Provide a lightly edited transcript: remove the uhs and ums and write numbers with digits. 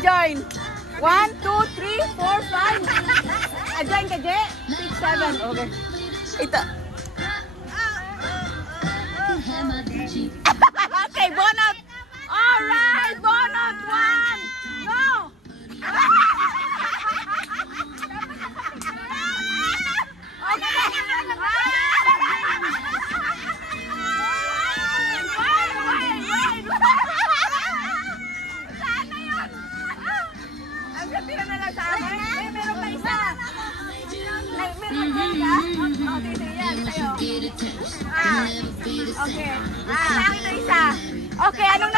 join. 1, 2, 3, 4, 5. Join ka, Je? 6, 7. Okay. Ito. Okay, bonus. Alright, bonus. 1. Go. Tira na lang sa akin. Meron pa isa. Meron pa isa. Okay, sige yan. Sa'yo. Okay. Sa akin na isa. Okay, anong